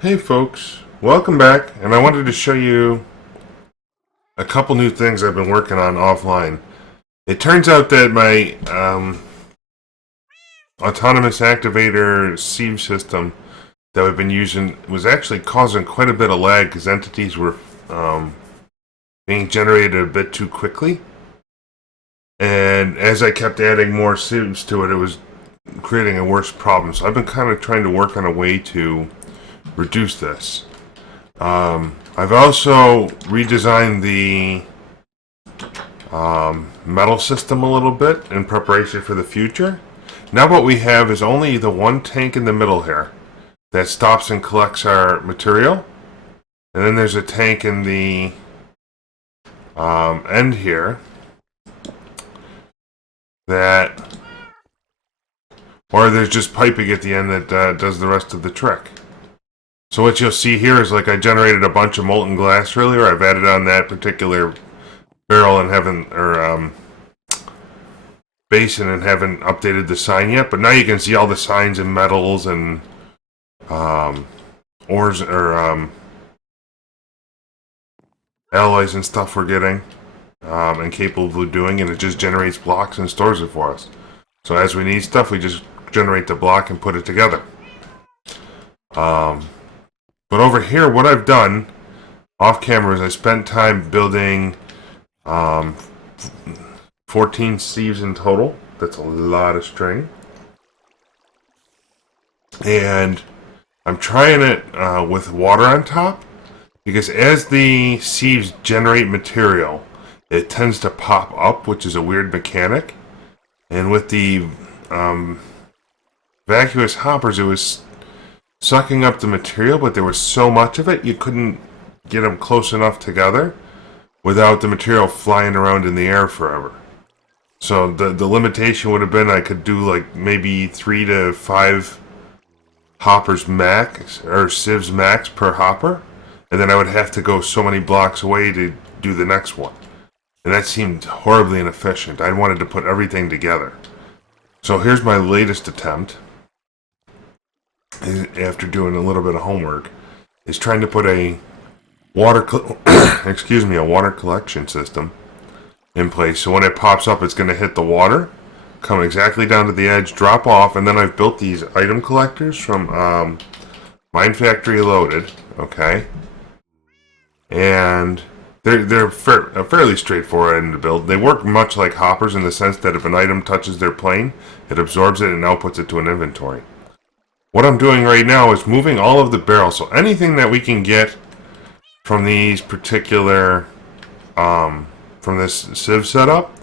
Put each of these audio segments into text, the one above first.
Hey folks, welcome back, and I wanted to show you a couple new things I've been working on offline. It turns out that my autonomous activator sieve system that we've been using was actually causing quite a bit of lag because entities were being generated a bit too quickly. And as I kept adding more sieves to it, it was creating a worse problem. So I've been kind of trying to work on a way to reduce this. I've also redesigned the metal system a little bit in preparation for the future. Now what we have is only the one tank in the middle here that stops and collects our material. And then there's a tank in the end here that, or there's just piping at the end that does the rest of the trick. So what you'll see here is like I generated a bunch of molten glass earlier. I've added on that particular barrel and basin and haven't updated the sign yet. But now you can see all the signs and metals and ores or alloys and stuff we're getting and capable of doing, and it just generates blocks and stores it for us. So as we need stuff, we just generate the block and put it together. But over here, what I've done off camera is I spent time building 14 sieves in total. That's a lot of string. And I'm trying it with water on top because as the sieves generate material, it tends to pop up, which is a weird mechanic. And with the vacuous hoppers, it was sucking up the material, but there was so much of it you couldn't get them close enough together without the material flying around in the air forever. So the limitation would have been I could do like maybe 3 to 5 hoppers max, or sieves max per hopper, and then I would have to go so many blocks away to do the next one. And that seemed horribly inefficient. I wanted to put everything together. So here's my latest attempt, after doing a little bit of homework, is trying to put a water a water collection system in place. So when it pops up, it's going to hit the water, come exactly down to the edge, drop off, and then I've built these item collectors from Mine Factory Loaded. Okay, and they're fairly straightforward to build. They work much like hoppers in the sense that if an item touches their plane, it absorbs it and outputs it to an inventory. What I'm doing right now is moving all of the barrels. So anything that we can get from these particular, from this sieve setup,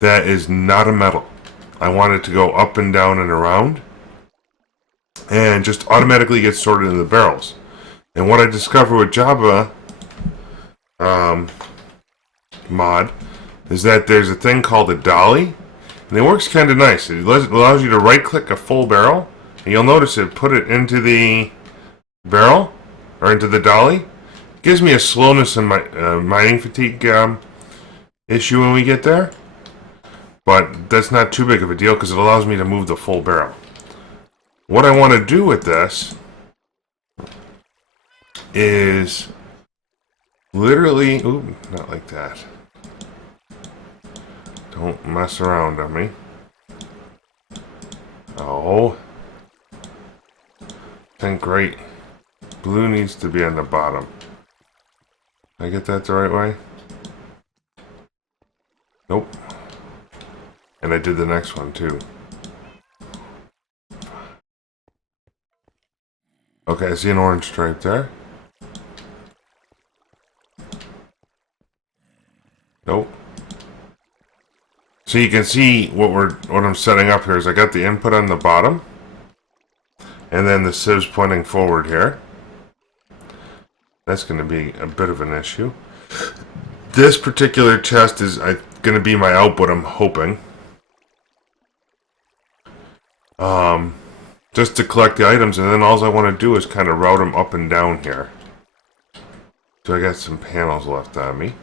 that is not a metal. I want it to go up and down and around and just automatically get sorted in the barrels. And what I discovered with Java mod is that there's a thing called a dolly, and it works kind of nice. It allows you to right click a full barrel, and you'll notice it put it into the barrel or into the dolly. It gives me a slowness and mining fatigue issue when we get there, but that's not too big of a deal because it allows me to move the full barrel. What I want to do with this is literally, ooh, not like that. Don't mess around on me. Oh. Think great. Blue needs to be on the bottom. Did I get that the right way? Nope. And I did the next one too. Okay, I see an orange stripe there. Nope. So you can see what I'm setting up here is I got the input on the bottom, and then the sieves pointing forward here. That's going to be a bit of an issue. This particular chest is going to be my output, I'm hoping. Just to collect the items, and then all I want to do is kind of route them up and down here. So I got some panels left on me.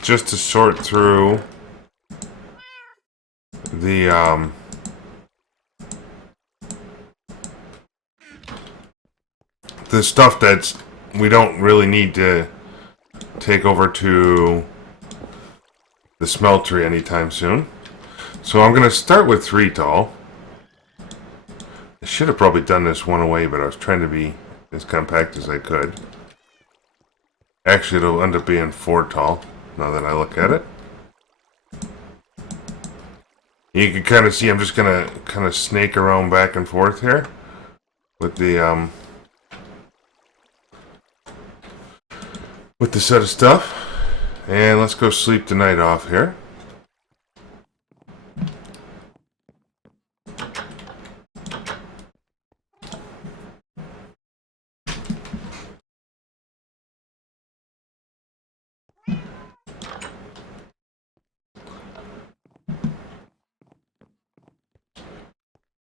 Just to sort through the the stuff that's we don't really need to take over to the smeltery anytime soon. So I'm going to start with 3 tall. I should have probably done this one away, but I was trying to be as compact as I could. Actually, it'll end up being 4 tall, now that I look at it. You can kind of see I'm just going to kind of snake around back and forth here with the set of stuff. And let's go sleep the night off here.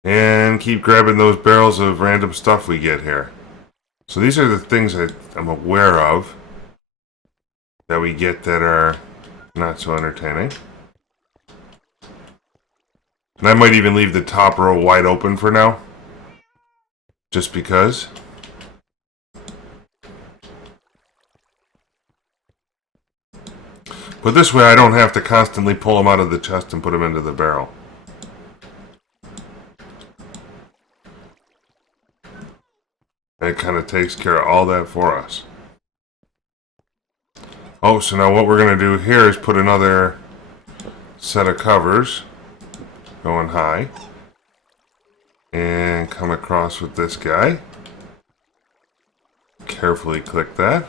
And keep grabbing those barrels of random stuff we get here. So these are the things that I'm aware of that we get that are not so entertaining. And I might even leave the top row wide open for now. Just because. But this way I don't have to constantly pull them out of the chest and put them into the barrel. It kind of takes care of all that for us. Oh, so now what we're going to do here is put another set of covers going high. And come across with this guy. Carefully click that.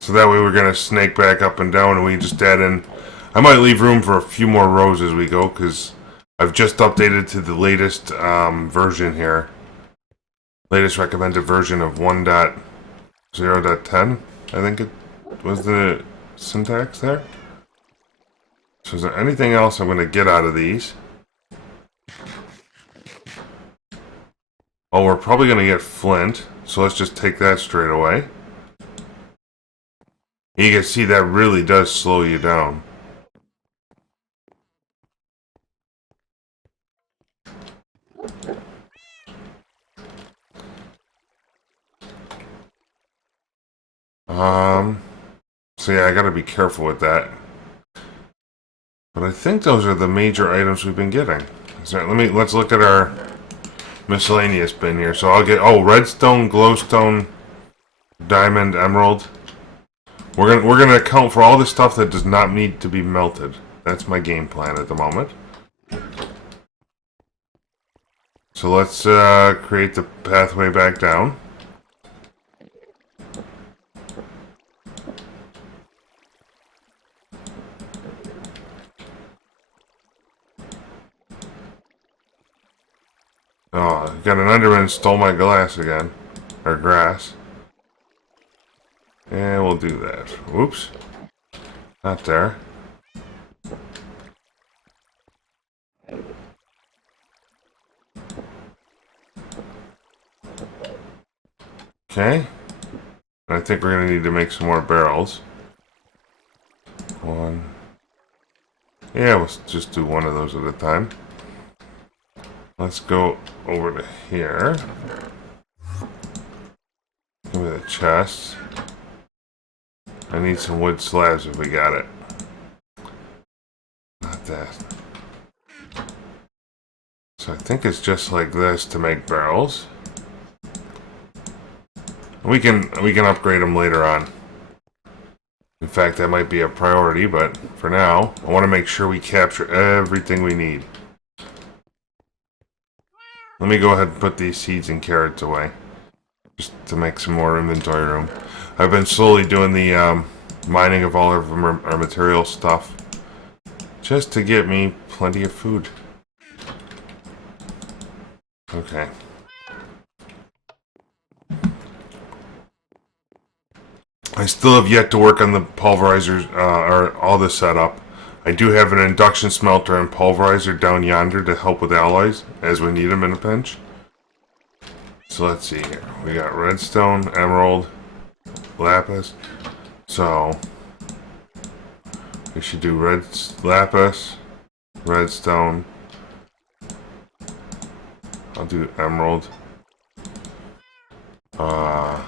So that way we're going to snake back up and down and we just add in... I might leave room for a few more rows as we go because I've just updated to the latest version here. Latest recommended version of 1.0.10. I think it was the syntax there. So is there anything else I'm going to get out of these? Oh, we're probably going to get flint. So let's just take that straight away. You can see that really does slow you down. So yeah, I gotta be careful with that. But I think those are the major items we've been getting. So let's look at our miscellaneous bin here. So I'll get redstone, glowstone, diamond, emerald. We're gonna account for all the stuff that does not need to be melted. That's my game plan at the moment. So let's create the pathway back down. Oh, got an Enderman stole my glass again. Or grass. And we'll do that. Whoops. Not there. Okay. I think we're going to need to make some more barrels. One. Yeah, let's just do one of those at a time. Let's go over to here. Give me the chest. I need some wood slabs if we got it. Not that. So I think it's just like this to make barrels. We can upgrade them later on. In fact, that might be a priority, but for now, I want to make sure we capture everything we need. Let me go ahead and put these seeds and carrots away. Just to make some more inventory room. I've been slowly doing the mining of all of our material stuff. Just to get me plenty of food. Okay. I still have yet to work on the pulverizers, or all the setup. I do have an induction smelter and pulverizer down yonder to help with alloys as we need them in a pinch. So let's see here. We got redstone, emerald, lapis. So we should do lapis, redstone. I'll do emerald. Oh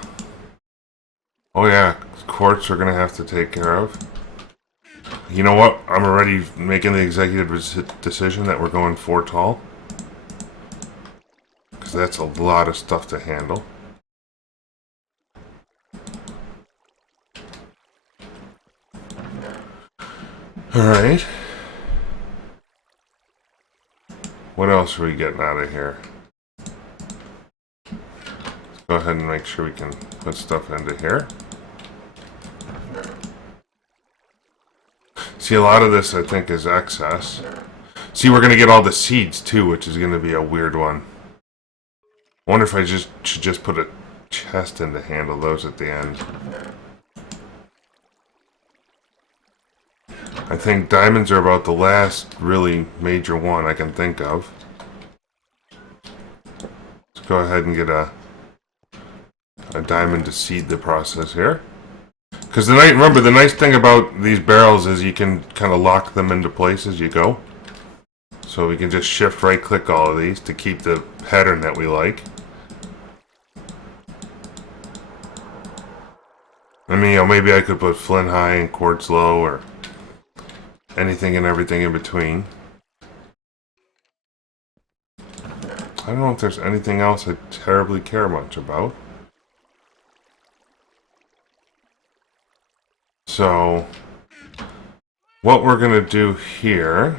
yeah, quartz we're gonna have to take care of. You know what? I'm already making the executive decision that we're going 4 tall. Because that's a lot of stuff to handle. Alright. What else are we getting out of here? Let's go ahead and make sure we can put stuff into here. See, a lot of this I think is excess. See, we're going to get all the seeds too, which is going to be a weird one. I wonder if I should just put a chest in to handle those at the end. I think diamonds are about the last really major one I can think of. Let's go ahead and get a diamond to seed the process here. Because remember, the nice thing about these barrels is you can kind of lock them into place as you go. So we can just shift right click all of these to keep the pattern that we like. I mean, maybe I could put flint high and quartz low or anything and everything in between. I don't know if there's anything else I terribly care much about. So, what we're going to do here...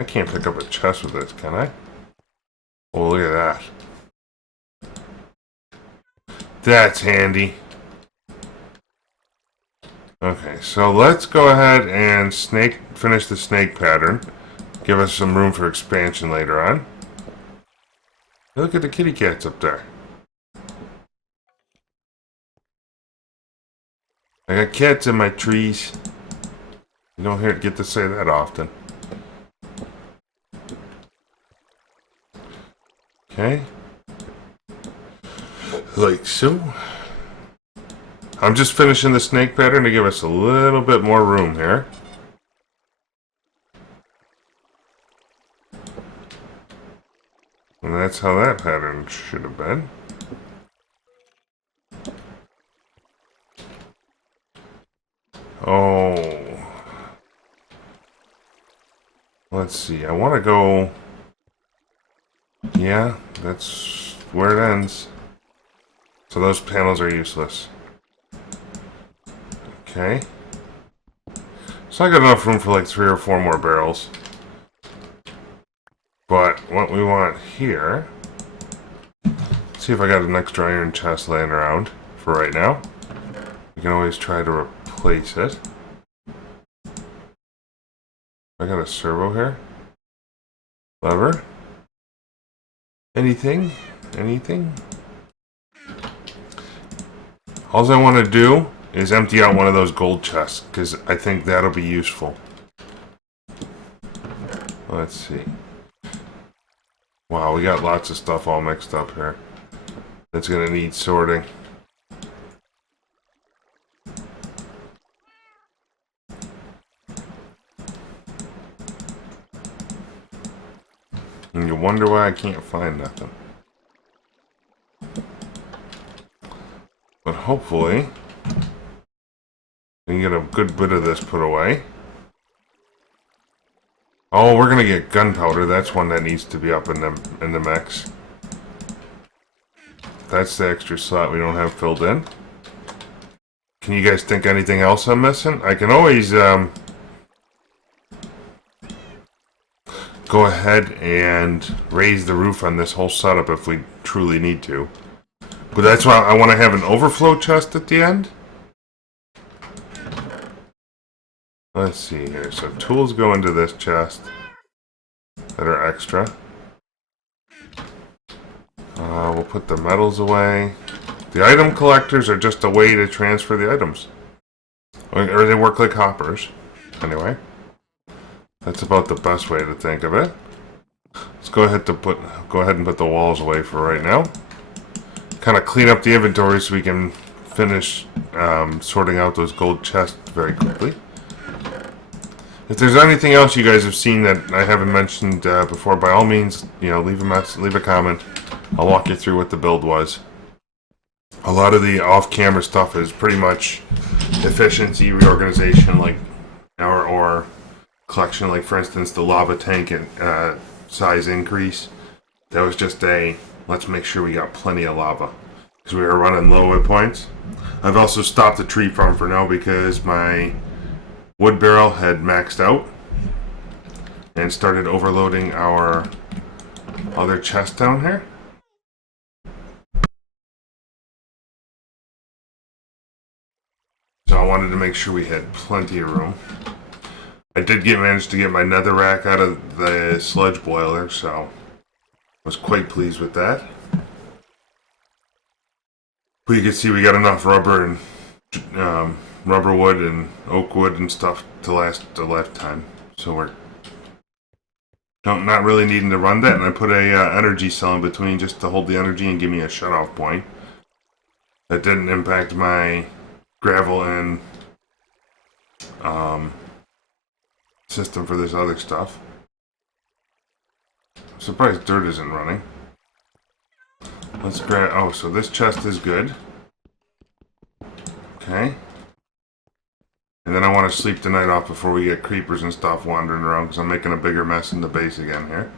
I can't pick up a chest with this, can I? Oh, look at that. That's handy. Okay, so let's go ahead and finish the snake pattern. Give us some room for expansion later on. Look at the kitty cats up there. I got cats in my trees. You don't get to say that often. Okay. Like so. I'm just finishing the snake pattern to give us a little bit more room here. And that's how that pattern should have been. Oh. Let's see. I want to go... Yeah, that's where it ends. So those panels are useless. Okay. So I got enough room for like 3 or 4 more barrels. But what we want here... Let's see if I got an extra iron chest laying around for right now. We can always try to replace it. I got a servo here. Lever. Anything? Anything? All I want to do is empty out one of those gold chests, because I think that'll be useful. Let's see. Wow, we got lots of stuff all mixed up here. That's going to need sorting. And you wonder why I can't find nothing. But hopefully, we can get a good bit of this put away. Oh, we're gonna get gunpowder. That's one that needs to be up in the mix. That's the extra slot we don't have filled in. Can you guys think anything else I'm missing? I can always go ahead and raise the roof on this whole setup if we truly need to. But that's why I want to have an overflow chest at the end. Let's see here. So tools go into this chest that are extra. We'll put the metals away. The item collectors are just a way to transfer the items. Or they work like hoppers. Anyway. That's about the best way to think of it. Let's go ahead and put the walls away for right now. Kind of clean up the inventory so we can finish sorting out those gold chests very quickly. If there's anything else you guys have seen that I haven't mentioned before, by all means, leave a comment. I'll walk you through what the build was. A lot of the off-camera stuff is pretty much efficiency reorganization, like or collection. Like for instance, the lava tank and size increase. That was just a let's make sure we got plenty of lava because we were running low at points. I've also stopped the tree farm for now because my wood barrel had maxed out and started overloading our other chest down here. So I wanted to make sure we had plenty of room. I did manage to get my netherrack out of the sludge boiler, so I was quite pleased with that. But you can see we got enough rubber and rubber wood and oak wood and stuff to last a lifetime. So we're not really needing to run that, and I put a energy cell in between just to hold the energy and give me a shut-off point. That didn't impact my gravel and system for this other stuff. I'm surprised dirt isn't running. Let's grab. Oh, so this chest is good. Okay. And then I want to sleep the night off before we get creepers and stuff wandering around because I'm making a bigger mess in the base again here.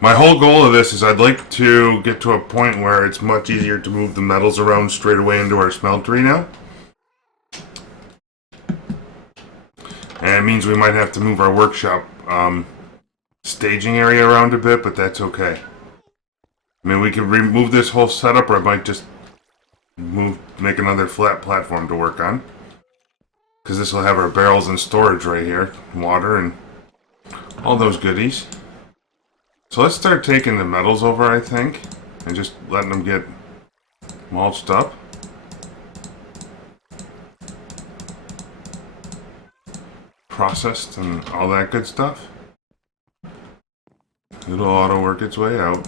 My whole goal of this is I'd like to get to a point where it's much easier to move the metals around straight away into our smeltery now. And it means we might have to move our workshop staging area around a bit, but that's okay. I mean, we could remove this whole setup, or I might just make another flat platform to work on. Because this will have our barrels and storage right here, water and all those goodies. So let's start taking the metals over, I think, and just letting them get mulched up. Processed and all that good stuff. It'll auto work its way out.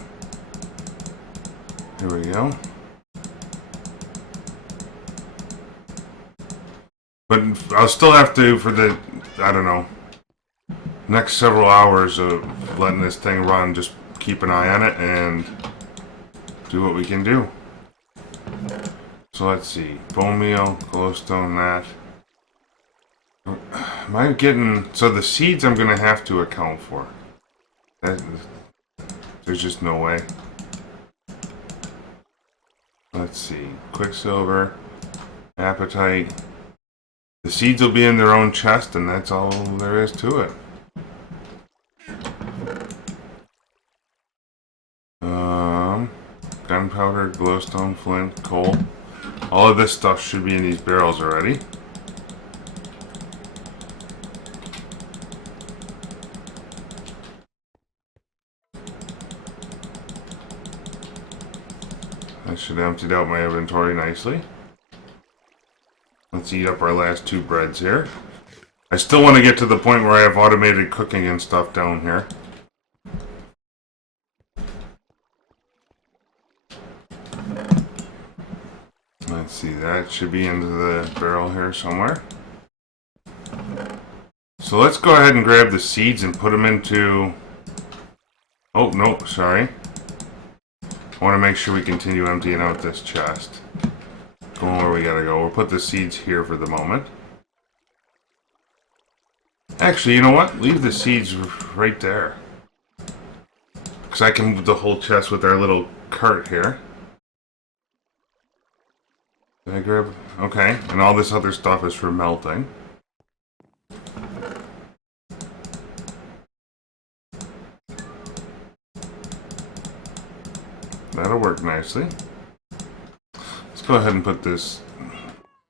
Here we go. But I'll still have to, for the, I don't know, next several hours of letting this thing run, just keep an eye on it and do what we can do. So let's see. Bone meal, glowstone, that. Am I getting... So the seeds I'm going to have to account for. There's just no way. Let's see. Quicksilver. Appetite. The seeds will be in their own chest, and that's all there is to it. Gunpowder, glowstone, flint, coal. All of this stuff should be in these barrels already. I should have emptied out my inventory nicely. Let's eat up our last two breads here. I still want to get to the point where I have automated cooking and stuff down here. Let's see, that should be into the barrel here somewhere. So let's go ahead and grab the seeds and put them into... Oh, no, sorry. I want to make sure we continue emptying out this chest. Going where we gotta go. We'll put the seeds here for the moment. Actually, you know what? Leave the seeds right there. Because I can move the whole chest with our little cart here. Did I grab... Okay, and all this other stuff is for melting. That'll work nicely. Let's go ahead and put this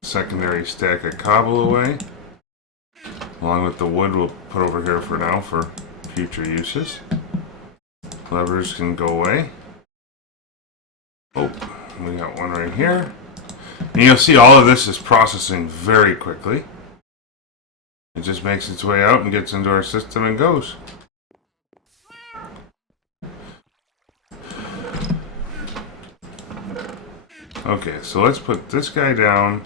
secondary stack of cobble away. Along with the wood we'll put over here for now for future uses. Levers can go away. Oh, we got one right here. And you'll see all of this is processing very quickly. It just makes its way out and gets into our system and goes. Okay, so let's put this guy down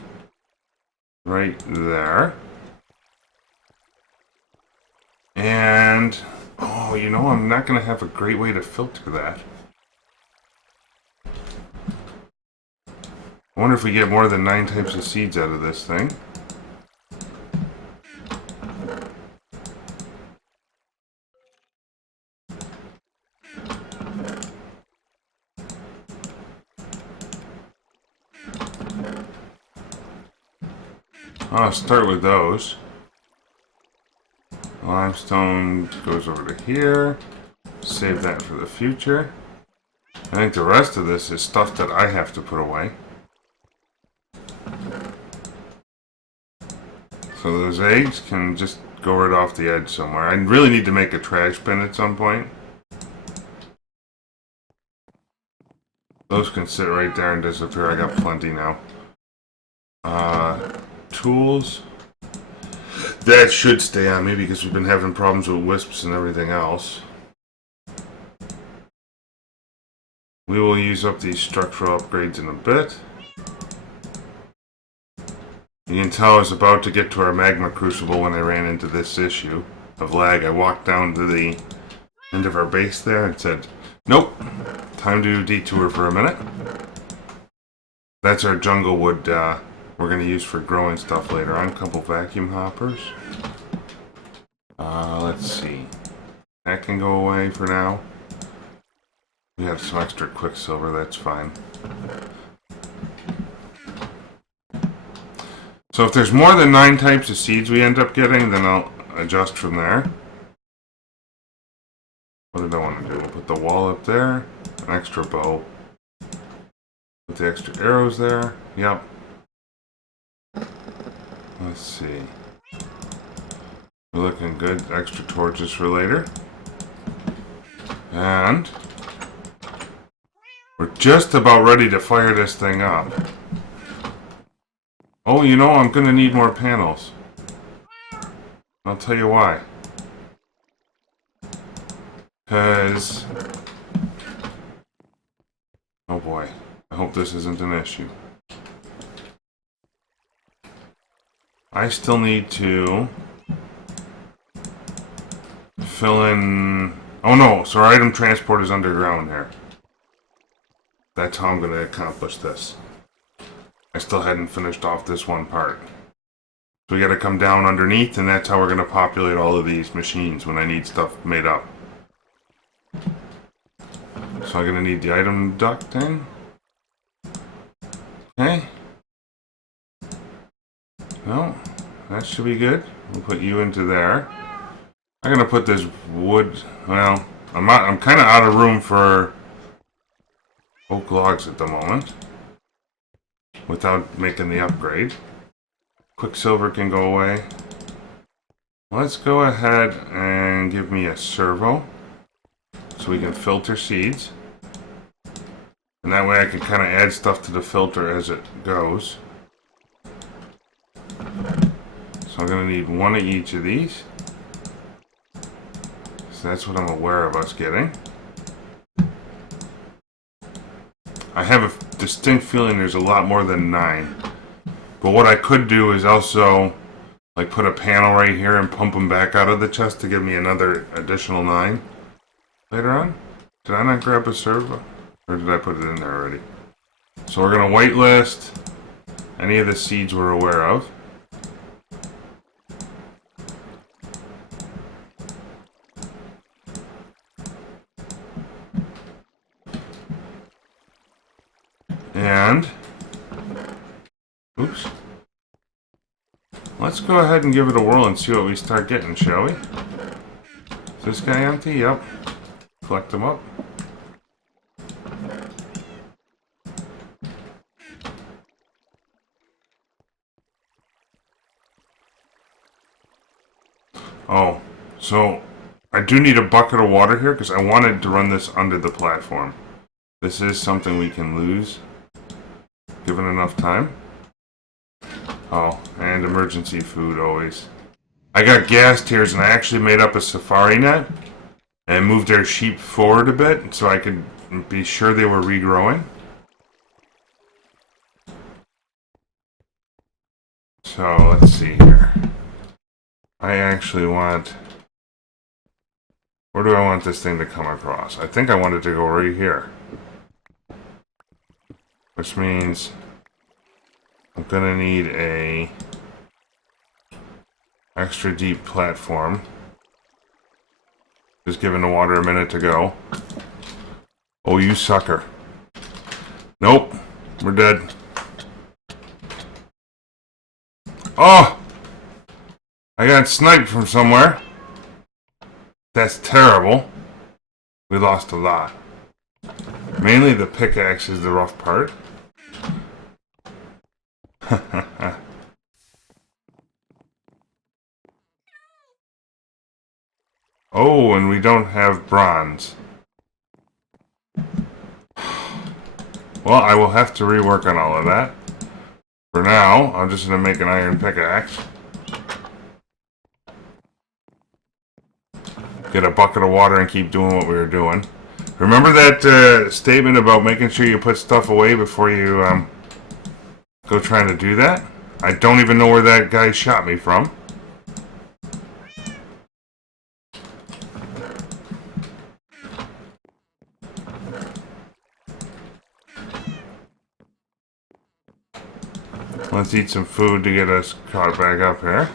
right there. And, oh, you know, I'm not going to have a great way to filter that. I wonder if we get more than 9 types of seeds out of this thing. I'll start with those. Limestone goes over to here. Save that for the future. I think the rest of this is stuff that I have to put away. So those eggs can just go right off the edge somewhere. I really need to make a trash bin at some point. Those can sit right there and disappear. I got plenty now. Tools. That should stay on me because we've been having problems with wisps and everything else. We will use up these structural upgrades in a bit. You can tell I was about to get to our magma crucible when I ran into this issue of lag. I walked down to the end of our base there and said, nope, time to detour for a minute. That's our jungle wood we're going to use for growing stuff later on. A couple vacuum hoppers. Let's see. That can go away for now. We have some extra quicksilver, that's fine. So if there's more than 9 types of seeds we end up getting, then I'll adjust from there. What did I want to do? We'll put the wall up there, an extra bow. Put the extra arrows there. Yep. Let's see. We're looking good. Extra torches for later. And we're just about ready to fire this thing up. Oh, you know, I'm going to need more panels. I'll tell you why. Because... oh boy. I hope this isn't an issue. I still need to fill in... oh no, so our item transport is underground here. That's how I'm going to accomplish this. I still hadn't finished off this one part. So we got to come down underneath, and that's how we're going to populate all of these machines when I need stuff made up. So I'm going to need the item ducting. Okay. No, that should be good. We'll put you into there. I'm going to put this wood... well, I'm kind of out of room for oak logs at the moment. Without making the upgrade. Quicksilver can go away. Let's go ahead and give me a servo so we can filter seeds. And that way I can kind of add stuff to the filter as it goes. So I'm going to need one of each of these. So that's what I'm aware of us getting. I have a distinct feeling there's a lot more than 9. But what I could do is also like put a panel right here and pump them back out of the chest to give me another additional 9 later on. Did I not grab a servo? Or did I put it in there already? So we're going to whitelist any of the seeds we're aware of. And, oops, let's go ahead and give it a whirl and see what we start getting, shall we? Is this guy empty? Yep. Collect them up. Oh, so I do need a bucket of water here because I wanted to run this under the platform. This is something we can lose. Given enough time. Oh, and emergency food always. I got gas tiers and I actually made up a safari net and moved their sheep forward a bit so I could be sure they were regrowing. So let's see here. I actually want... where do I want this thing to come across? I think I want it to go right here. Which means I'm gonna need a extra deep platform. Just giving the water a minute to go. Oh, you sucker. Nope. We're dead. Oh! I got sniped from somewhere. That's terrible. We lost a lot. Mainly the pickaxe is the rough part. Oh, and we don't have bronze. Well, I will have to rework on all of that. For now, I'm just going to make an iron pickaxe. Get a bucket of water and keep doing what we were doing. Remember that statement about making sure you put stuff away before you go trying to do that? I don't even know where that guy shot me from. Let's eat some food to get us caught back up here.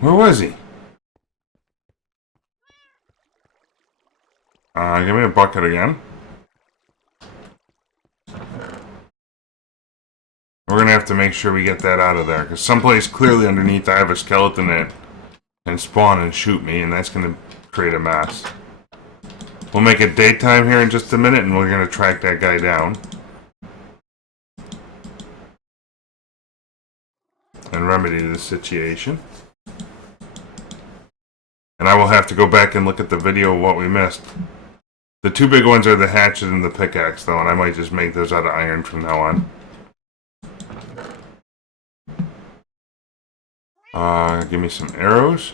Where was he? Give me a bucket again. We're gonna have to make sure we get that out of there, because someplace clearly underneath I have a skeleton that can spawn and shoot me, and that's gonna create a mess. We'll make it daytime here in just a minute, and we're gonna track that guy down. And remedy the situation. And I will have to go back and look at the video of what we missed. The two big ones are the hatchet and the pickaxe, though, and I might just make those out of iron from now on. Give me some arrows.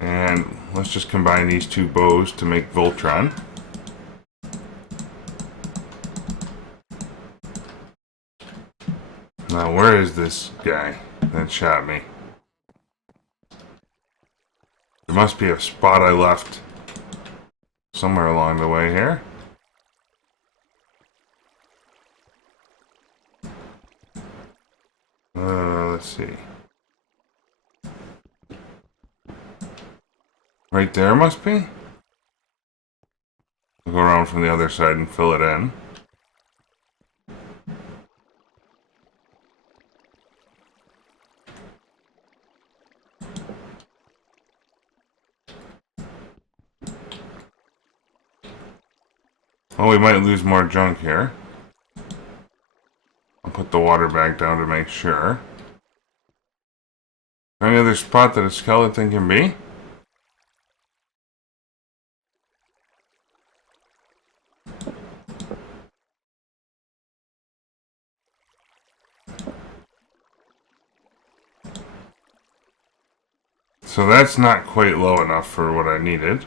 And let's just combine these two bows to make Voltron. Now, where is this guy that shot me? There must be a spot I left somewhere along the way here. Let's see. Right there must be? I'll go around from the other side and fill it in. Oh, we might lose more junk here. I'll put the water back down to make sure. Any other spot that a skeleton can be? So that's not quite low enough for what I needed.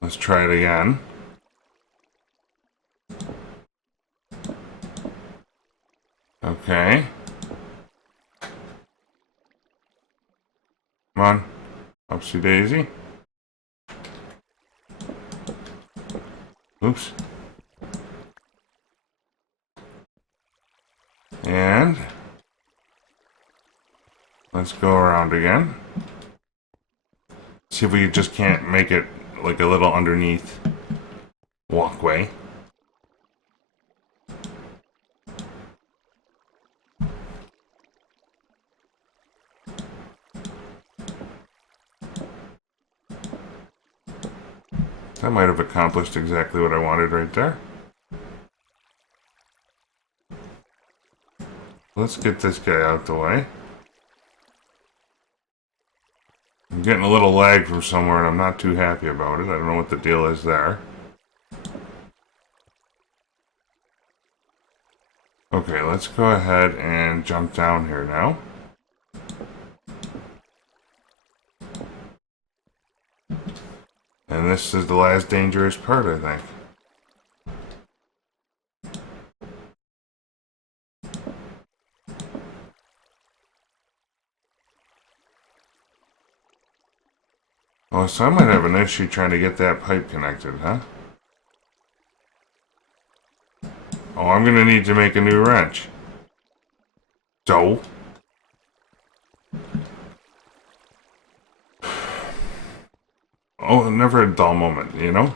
Let's try it again. Okay. Come on. Upsy daisy. Oops. And let's go around again. See if we just can't make it like a little underneath walkway. That might have accomplished exactly what I wanted right there. Let's get this guy out the way. I'm getting a little lag from somewhere and I'm not too happy about it. I don't know what the deal is there. Okay, let's go ahead and jump down here now. And this is the last dangerous part, I think. Oh, so I might have an issue trying to get that pipe connected, huh? Oh, I'm gonna need to make a new wrench. So? Oh, never a dull moment, you know?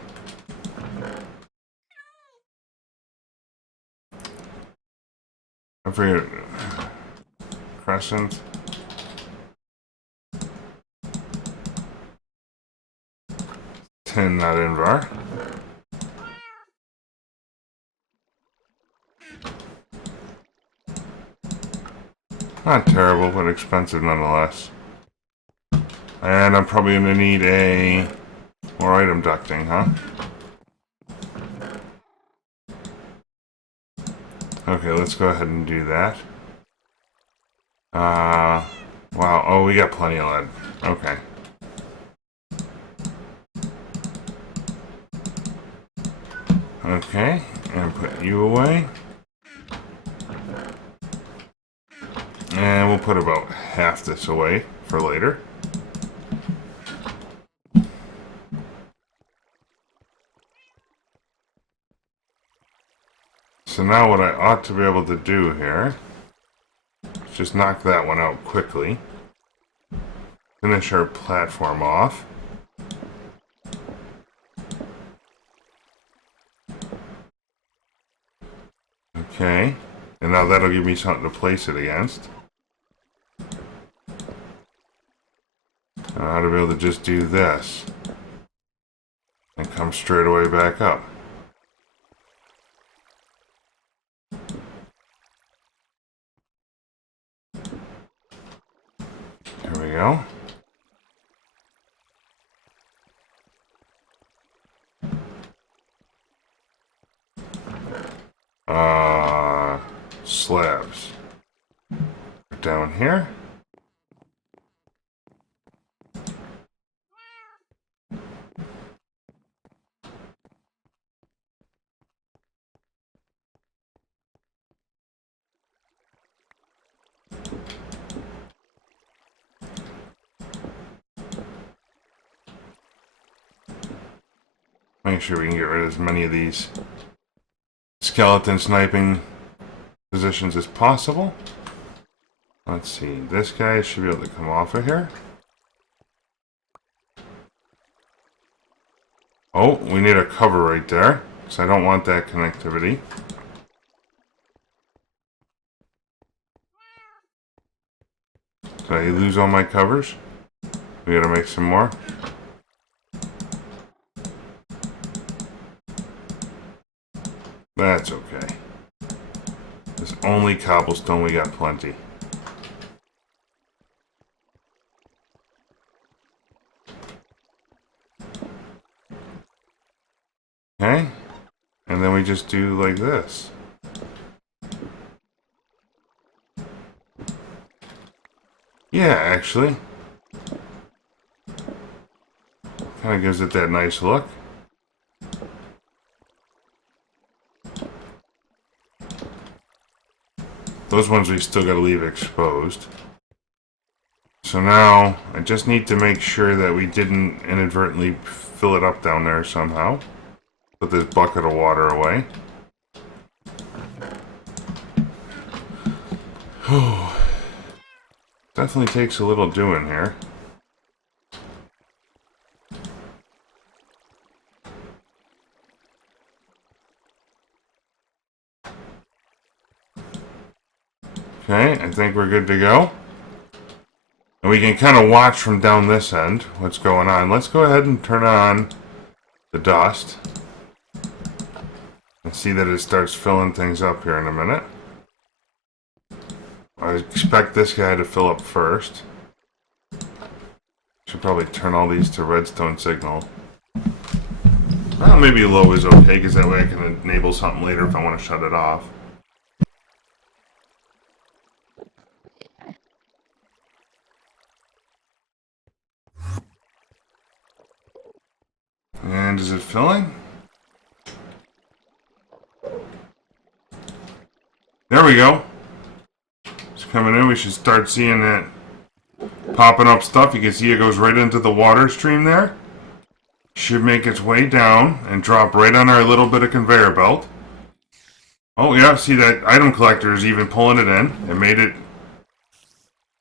I figured... Crescent. Tin that in var. Not terrible, but expensive nonetheless. And I'm probably going to need a more item ducting, huh? Okay, let's go ahead and do that. Wow. Oh, we got plenty of lead. Okay. Okay, and put you away. And we'll put about half this away for later. So now what I ought to be able to do here is just knock that one out quickly. Finish our platform off. Okay, and now that'll give me something to place it against. And I ought to be able to just do this and come straight away back up. There we go. Slabs. Down here. Make sure we can get rid of as many of these skeleton sniping positions as possible. Let's see, this guy should be able to come off of here. Oh, we need a cover right there, because I don't want that connectivity. Did I lose all my covers? We gotta make some more. That's okay. It's only cobblestone, we got plenty. Okay, and then we just do like this. Yeah, actually. Kind of gives it that nice look. Those ones we still gotta leave exposed. So now, I just need to make sure that we didn't inadvertently fill it up down there somehow. Put this bucket of water away. Definitely takes a little doing here. Okay, I think we're good to go. And we can kind of watch from down this end what's going on. Let's go ahead and turn on the dust. And see that it starts filling things up here in a minute. I expect this guy to fill up first. Should probably turn all these to redstone signal. Well, maybe low is okay, because that way I can enable something later if I want to shut it off. And is it filling? There we go. It's coming in. We should start seeing that popping up stuff. You can see it goes right into the water stream there. Should make its way down and drop right on our little bit of conveyor belt. Oh yeah, see that item collector is even pulling it in. It made it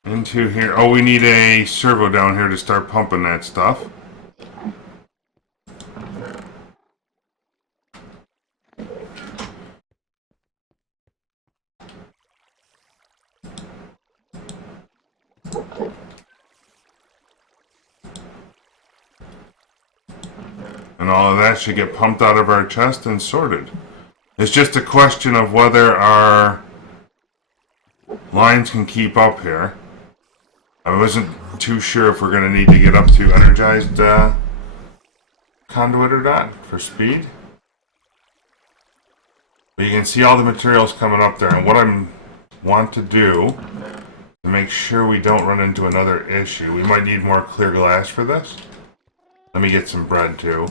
into here. Oh, we need a servo down here to start pumping that stuff. And all of that should get pumped out of our chest and sorted. It's just a question of whether our lines can keep up here. I wasn't too sure if we're going to need to get up to energized conduit or not for speed. But you can see all the materials coming up there. And what I want to do to make sure we don't run into another issue, we might need more clear glass for this. Let me get some bread too.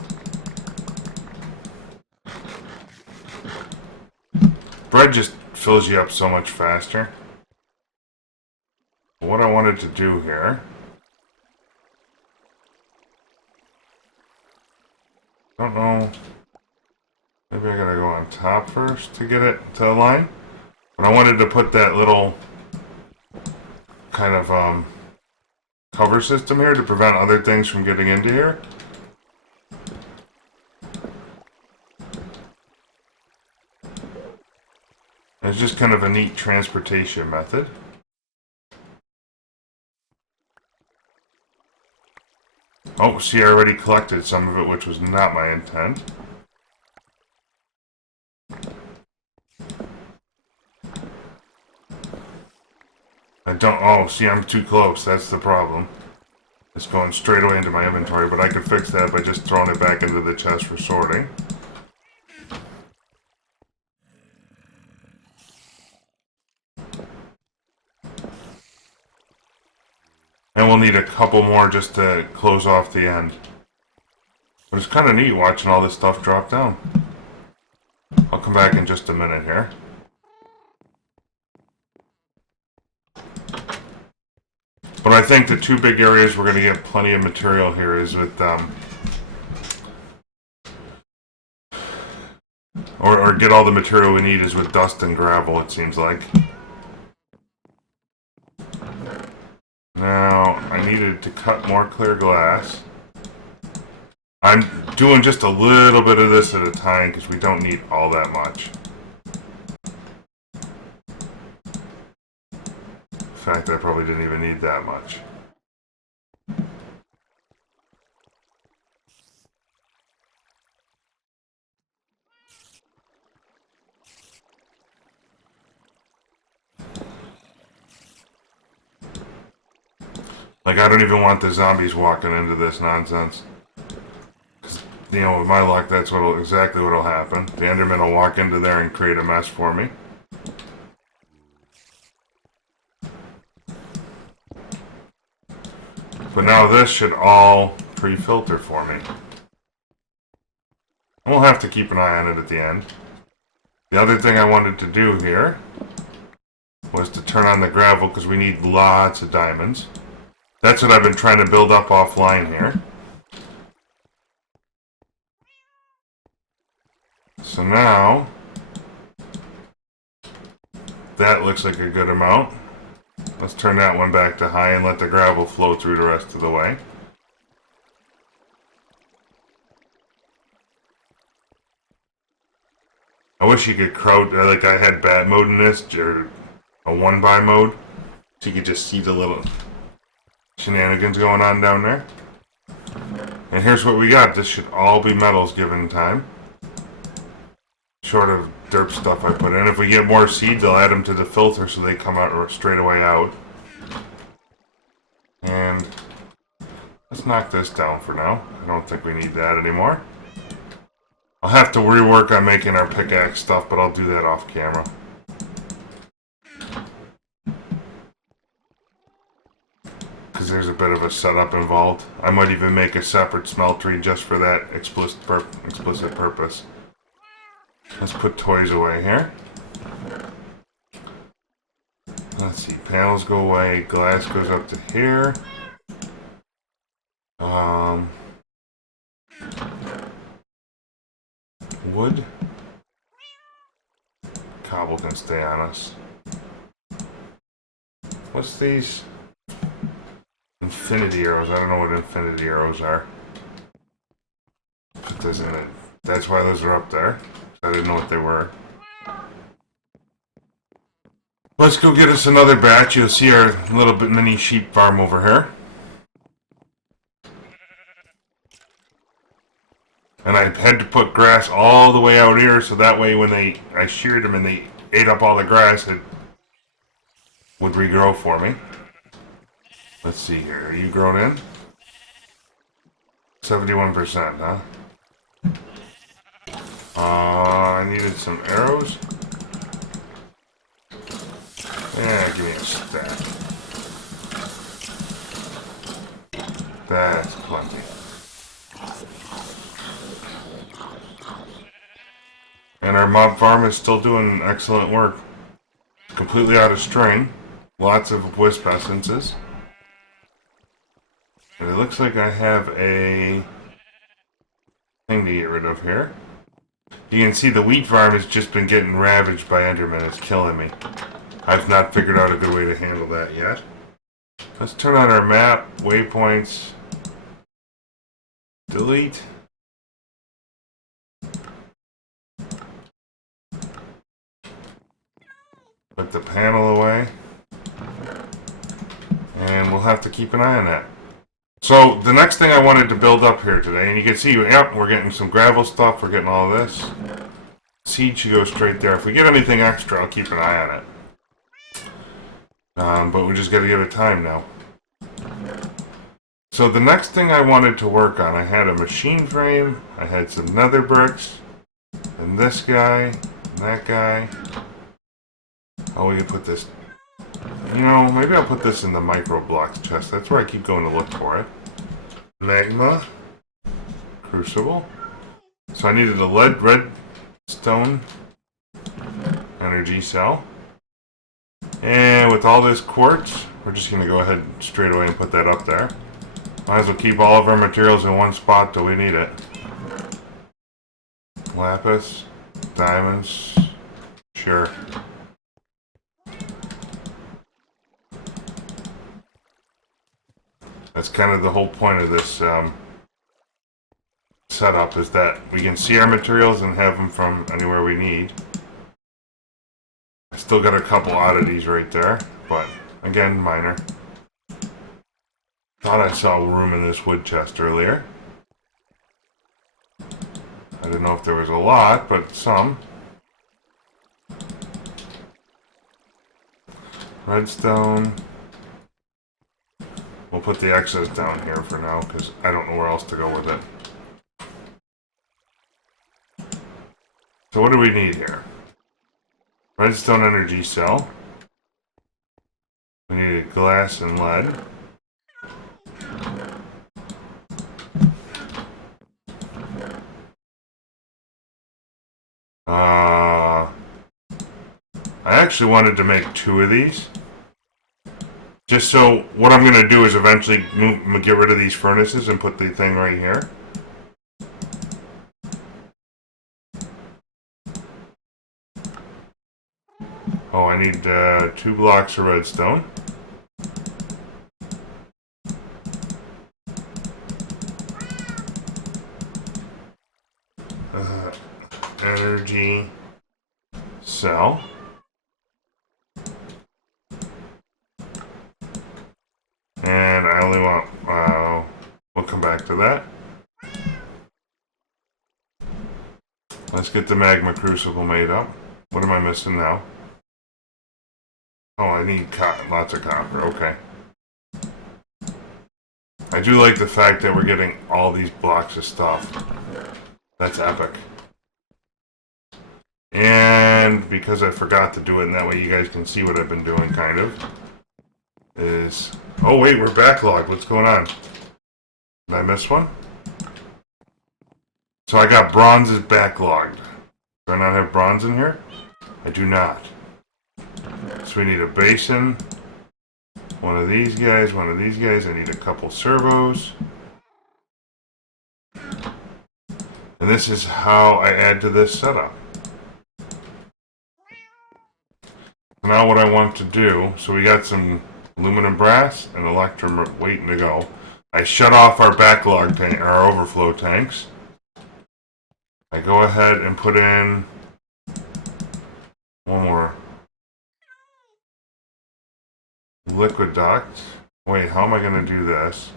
Bread just fills you up so much faster. What I wanted to do here, I don't know, maybe I gotta go on top first to get it to align. But I wanted to put that little kind of cover system here to prevent other things from getting into here. It's just kind of a neat transportation method. Oh, see, I already collected some of it, which was not my intent. Oh, see, I'm too close. That's the problem. It's going straight away into my inventory, but I could fix that by just throwing it back into the chest for sorting. And we'll need a couple more just to close off the end. But it's kind of neat watching all this stuff drop down. I'll come back in just a minute here. But I think the two big areas we're going to get plenty of material here is with, or get all the material we need is with dust and gravel, it seems like. Now, I needed to cut more clear glass. I'm doing just a little bit of this at a time because we don't need all that much. In fact, I probably didn't even need that much. Like, I don't even want the zombies walking into this nonsense. You know, with my luck, that's exactly what'll happen. The Enderman will walk into there and create a mess for me. But now this should all pre-filter for me. And we'll have to keep an eye on it at the end. The other thing I wanted to do here was to turn on the gravel because we need lots of diamonds. That's what I've been trying to build up offline here. So now, that looks like a good amount. Let's turn that one back to high and let the gravel flow through the rest of the way. I wish you could crouch, like I had bad mode in this, or a one by mode, so you could just see the little shenanigans going on down there. And here's what we got. This should all be metals given time. Short of derp stuff I put in. If we get more seeds, I'll add them to the filter so they come out straight away out. And let's knock this down for now. I don't think we need that anymore. I'll have to rework on making our pickaxe stuff, but I'll do that off camera. Because there's a bit of a setup involved. I might even make a separate smeltery just for that explicit purpose. Let's put toys away here. Let's see, panels go away, glass goes up to here. Wood. Cobble can stay on us. What's these? Infinity arrows. I don't know what infinity arrows are. Put this in it. That's why those are up there. I didn't know what they were. Let's go get us another batch. You'll see our little bit mini sheep farm over here. And I had to put grass all the way out here so that way when I sheared them and they ate up all the grass, it would regrow for me. Let's see here. Are you grown in? 71%, huh? I needed some arrows. Yeah, give me a stack. That's plenty. And our mob farm is still doing excellent work. Completely out of string. Lots of wisp essences. And it looks like I have a thing to get rid of here. You can see the wheat farm has just been getting ravaged by Endermen. It's killing me. I've not figured out a good way to handle that yet. Let's turn on our map, waypoints, delete. Put the panel away. And we'll have to keep an eye on that. So, the next thing I wanted to build up here today, and you can see, yep, we're getting some gravel stuff, we're getting all this. Seed should go straight there. If we get anything extra, I'll keep an eye on it. But we just gotta give it time now. So the next thing I wanted to work on, I had a machine frame, I had some nether bricks, and this guy, and that guy. Oh, we could put this... You know, maybe I'll put this in the micro blocks chest. That's where I keep going to look for it. Magma. Crucible. So I needed a redstone energy cell. And with all this quartz, we're just going to go ahead straight away and put that up there. Might as well keep all of our materials in one spot till we need it. Lapis. Diamonds. Sure. That's kind of the whole point of this setup, is that we can see our materials and have them from anywhere we need. I still got a couple oddities right there, but again, minor. Thought I saw room in this wood chest earlier. I didn't know if there was a lot, but some. Redstone. We'll put the excess down here for now, because I don't know where else to go with it. So what do we need here? Redstone energy cell. We need glass and lead. I actually wanted to make 2 of these. Just so, what I'm going to do is eventually get rid of these furnaces and put the thing right here. Oh, I need 2 blocks of redstone. Energy cell. And I only want, we'll come back to that. Let's get the magma crucible made up. What am I missing now? Oh, I need lots of copper, okay. I do like the fact that we're getting all these blocks of stuff. That's epic. And because I forgot to do it, and that way you guys can see what I've been doing, kind of, is... Oh wait, we're backlogged. What's going on? Did I miss one? So I got bronze backlogged. Do I not have bronze in here? I do not. So we need a basin, one of these guys, one of these guys. I need a couple servos. And this is how I add to this setup. Now what I want to do, so we got some aluminum brass and electrum waiting to go. I shut off our backlog tank, our overflow tanks. I go ahead and put in one more liquid duct. Wait, how am I going to do this?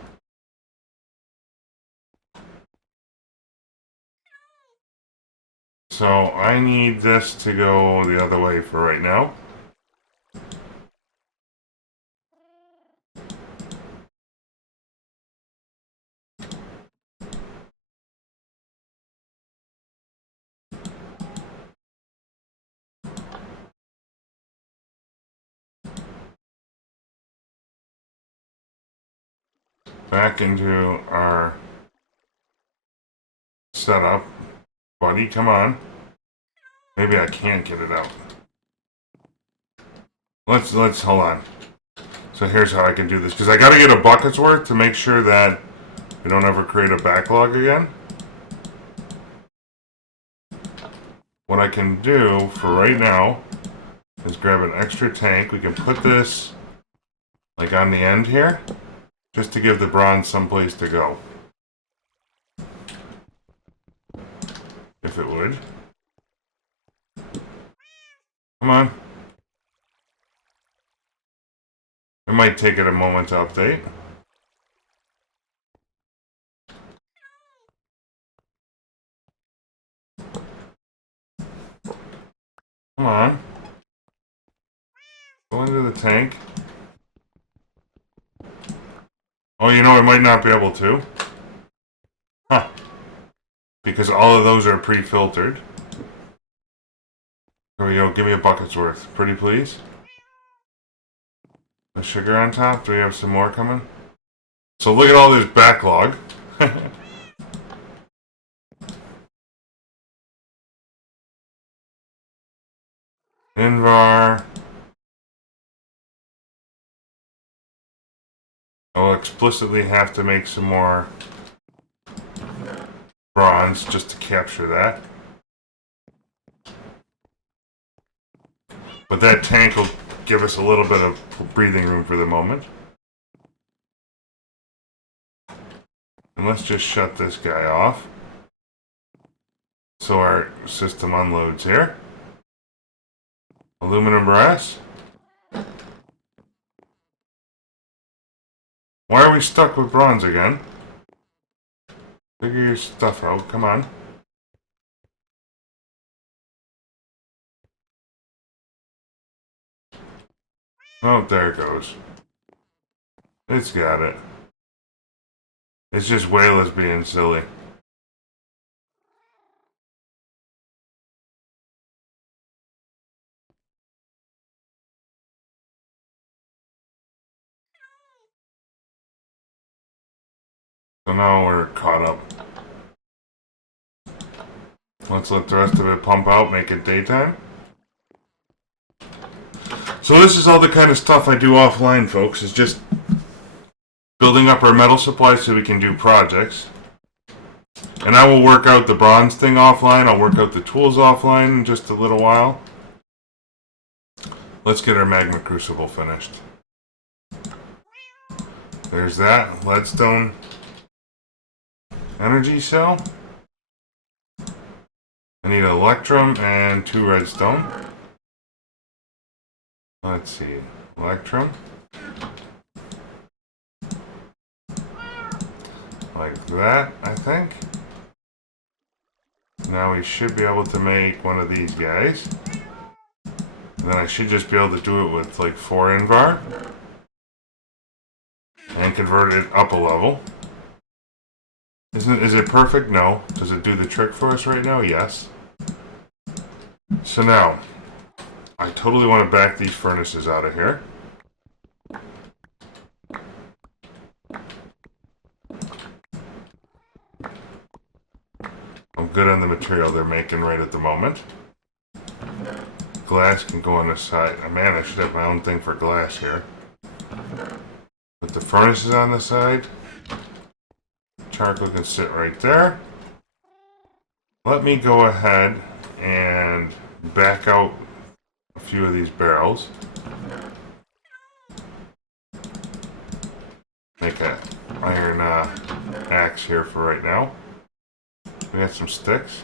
So I need this to go the other way for right now. Back into our setup. Buddy, come on. Maybe I can't get it out. Let's hold on. So here's how I can do this, because I got to get a bucket's worth to make sure that we don't ever create a backlog again. What I can do for right now is grab an extra tank. We can put this like on the end here, just to give the bronze someplace to go. If it would. Come on. It might take it a moment to update. Come on. Go into the tank. Oh, you know, I might not be able to. Huh. Because all of those are pre-filtered. There we go. Give me a bucket's worth. Pretty please. The sugar on top. Do we have some more coming? So look at all this backlog. Invar. I'll explicitly have to make some more bronze just to capture that. But that tank will give us a little bit of breathing room for the moment. And let's just shut this guy off, so our system unloads here. Aluminum brass. Why are we stuck with bronze again? Figure your stuff out, come on. Oh, there it goes. It's got it. It's just Wayla's being silly. So now we're caught up. Let's let the rest of it pump out, make it daytime. So this is all the kind of stuff I do offline, folks, is just building up our metal supply so we can do projects. And I will work out the bronze thing offline. I'll work out the tools offline in just a little while. Let's get our magma crucible finished. There's that. Leadstone energy cell. I need an electrum and 2 redstone. Let's see. Electrum. Like that, I think. Now we should be able to make one of these guys. And then I should just be able to do it with like 4 invar. And convert it up a level. Is it perfect? No. Does it do the trick for us right now? Yes. So now, I totally want to back these furnaces out of here. I'm good on the material they're making right at the moment. glass can go on the side. Oh, man, I should have my own thing for glass here. But the furnace is on the side. Charcoal can sit right there. Let me go ahead and back out a few of these barrels. Make an iron axe here for right now. We got some sticks.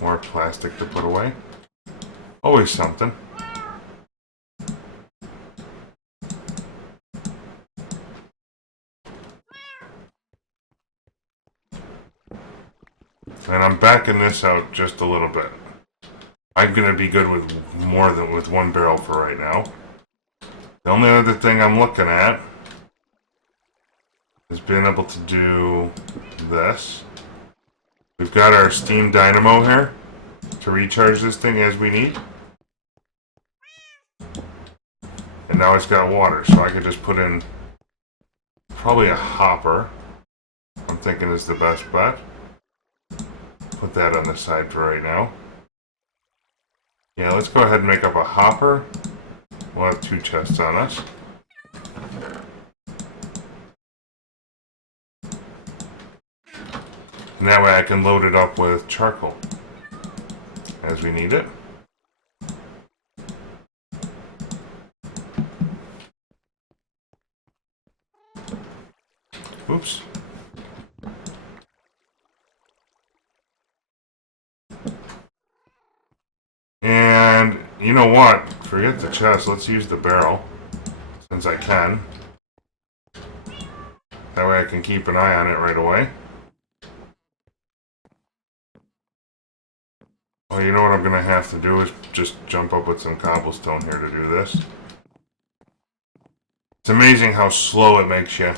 More plastic to put away. Always something. And I'm backing this out just a little bit. I'm gonna be good with more than with one barrel for right now. The only other thing I'm looking at is being able to do this. We've got our steam dynamo here to recharge this thing as we need. And now it's got water, so I could just put in probably a hopper. I'm thinking is the best bet. Put that on the side for right now. Yeah, let's go ahead and make up a hopper. We'll have 2 chests on us. And that way I can load it up with charcoal as we need it. Oops. And you know what? Forget the chest. Let's use the barrel since I can. That way I can keep an eye on it right away. Well, you know what I'm going to have to do is just jump up with some cobblestone here to do this. It's amazing how slow it makes you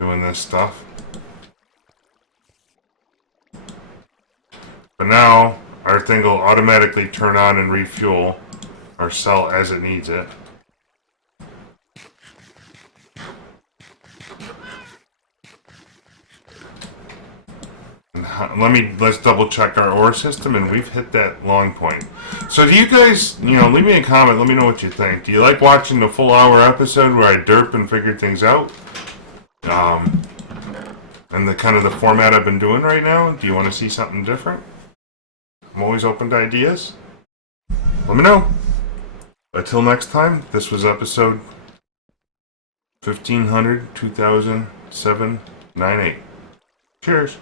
doing this stuff. But now, our thing will automatically turn on and refuel our cell as it needs it. Let's double check our ore system, and we've hit that long point. So do you guys, leave me a comment, let me know what you think. Do you like watching the full hour episode where I derp and figure things out? And the kind of the format I've been doing right now? Do you want to see something different? I'm always open to ideas. Let me know. Until next time, this was episode 1500 2007 98. Cheers.